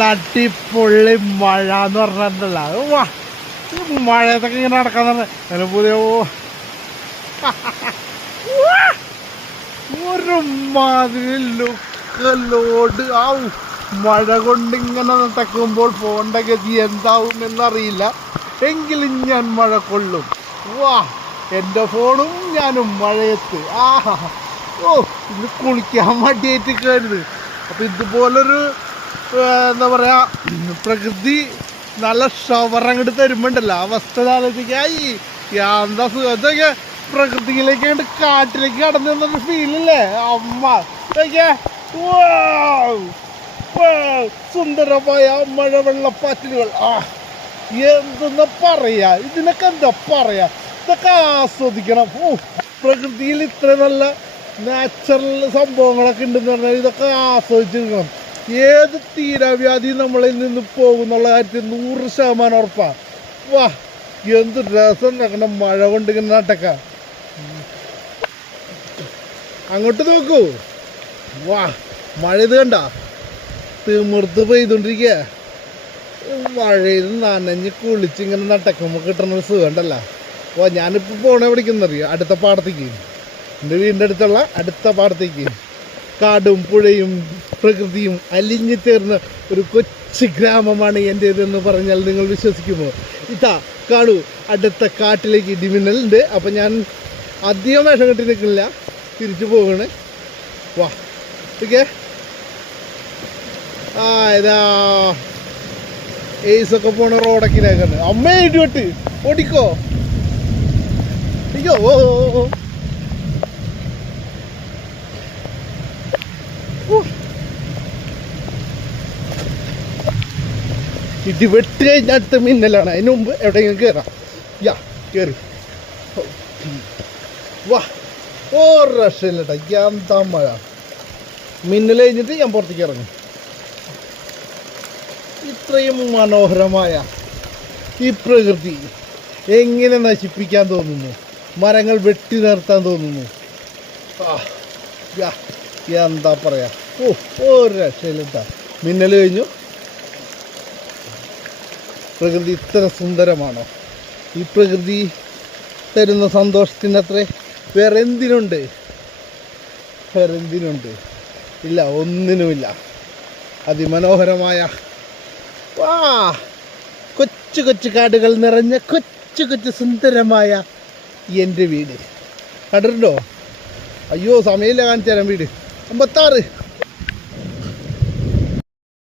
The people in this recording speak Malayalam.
നല്ല അടിപൊളി മഴ എന്ന് പറഞ്ഞിട്ടുണ്ടല്ലോ. വാ, ഈ മഴയത്തൊക്കെ ഇങ്ങനെ നടക്കാന്ന് പറഞ്ഞ പുതിയ ഒരു മാതിരി ലോഡ് ആ മഴ കൊണ്ടിങ്ങനെ നടക്കുമ്പോൾ പോകേണ്ട ഗതി എന്താവും എന്നറിയില്ല. എങ്കിലും ഞാൻ മഴ കൊള്ളും. വാ, എൻ്റെ ഫോണും ഞാനും മഴയത്ത്. ഓ, ഇത് കുളിക്കാൻ മടിയായിട്ട് കയറുന്നത്. അപ്പം ഇതുപോലൊരു എന്താ പറയുക, പ്രകൃതി നല്ല ഷവർ അങ്ങോട്ട് തരുമ്പോണ്ടല്ലോ, അവസ്ഥ ആലോചിക്കായി എന്താ സുഖം. ഇതൊക്കെ പ്രകൃതിയിലേക്ക് അങ്ങോട്ട് കാട്ടിലേക്ക് കടന്നു വന്നൊരു ഫീലല്ലേ അമ്മ. ഇതൊക്കെ സുന്ദരമായ മഴവെള്ളപ്പാച്ചിലുകൾ. എന്തെന്നാ പറയാ, ഇതിനൊക്കെ എന്താ പറയാ, ഇതൊക്കെ ആസ്വദിക്കണം. പ്രകൃതിയിൽ ഇത്ര നല്ല നാച്ചുറൽ സംഭവങ്ങളൊക്കെ ഉണ്ടെന്ന് പറഞ്ഞാൽ ഇതൊക്കെ ആസ്വദിച്ചിരിക്കണം. ഏത് തീരാവ്യാധി നമ്മളിൽ നിന്ന് പോകുന്നുള്ള കാര്യത്തിൽ 100% ഉറപ്പാണ്. വാ, എന്ത് രസം നടക്കണം മഴ കൊണ്ടിങ്ങനെ നടക്ക. അങ്ങോട്ട് നോക്കൂ. വാ, മഴ ഇത് കണ്ട തിമിർത്ത് പെയ്തുകൊണ്ടിരിക്കുക. മഴയിൽ നനഞ്ഞ് കുളിച്ചിങ്ങനെ നടക്കുമ്പോൾ കിട്ടുന്നൊരു സുഖം ഉണ്ടല്ലോ. ഓ, ഞാനിപ്പോൾ പോണ എവിടേക്കെന്നറിയോ? അടുത്ത പാടത്തേക്ക്, എൻ്റെ വീടിൻ്റെ അടുത്തുള്ള അടുത്ത പാടത്തേക്ക്. കാടും പുഴയും പ്രകൃതിയും അലിഞ്ഞു ചേർന്ന ഒരു കൊച്ചു ഗ്രാമമാണ് എൻ്റേതെന്ന് പറഞ്ഞാൽ നിങ്ങൾ വിശ്വസിക്കുമോ? ഇതാ കാണൂ, അടുത്ത കാട്ടിലേക്ക് ഇടിമിന്നലുണ്ട്. അപ്പം ഞാൻ അധികം വേഷം കെട്ടി നിൽക്കുന്നില്ല, തിരിച്ചു പോകണേ. വാ, ഓക്കെ. ഇതാ ഏസൊക്കെ പോണ റോഡൊക്കെ അമ്മേ ഇടിവെട്ട് ഓടിക്കോ. അയ്യോ, ഇടി വെട്ട് കഴിഞ്ഞ അടുത്ത മിന്നലാണ്. അതിന് മുമ്പ് എവിടെയെങ്കിലും കയറാം. കയറി. വാ, ഒരു രക്ഷയില്ല കേട്ടോ. എന്താ മഴ. മിന്നൽ കഴിഞ്ഞിട്ട് ഞാൻ പുറത്തേക്ക് ഇറങ്ങും. ഇത്രയും മനോഹരമായ ഈ പ്രകൃതി എങ്ങനെ നശിപ്പിക്കാൻ തോന്നുന്നു? മരങ്ങൾ വെട്ടി നിർത്താൻ തോന്നുന്നു. എന്താ പറയാ, ഒരു രക്ഷയില്ല. മിന്നൽ കഴിഞ്ഞു. പ്രകൃതി ഇത്ര സുന്ദരമാണോ? ഈ പ്രകൃതി തരുന്ന സന്തോഷത്തിനത്രേ വേറെ എന്തിനുണ്ട്? ഇല്ല, ഒന്നിനുമില്ല. അതിമനോഹരമായ കൊച്ചു കൊച്ചു കാടുകൾ നിറഞ്ഞ കൊച്ചു കൊച്ചു സുന്ദരമായ എൻ്റെ വീട് കണ്ടിട്ടുണ്ടോ? അയ്യോ, സമയമില്ല കാണിച്ചു തരാം. വീട് 56.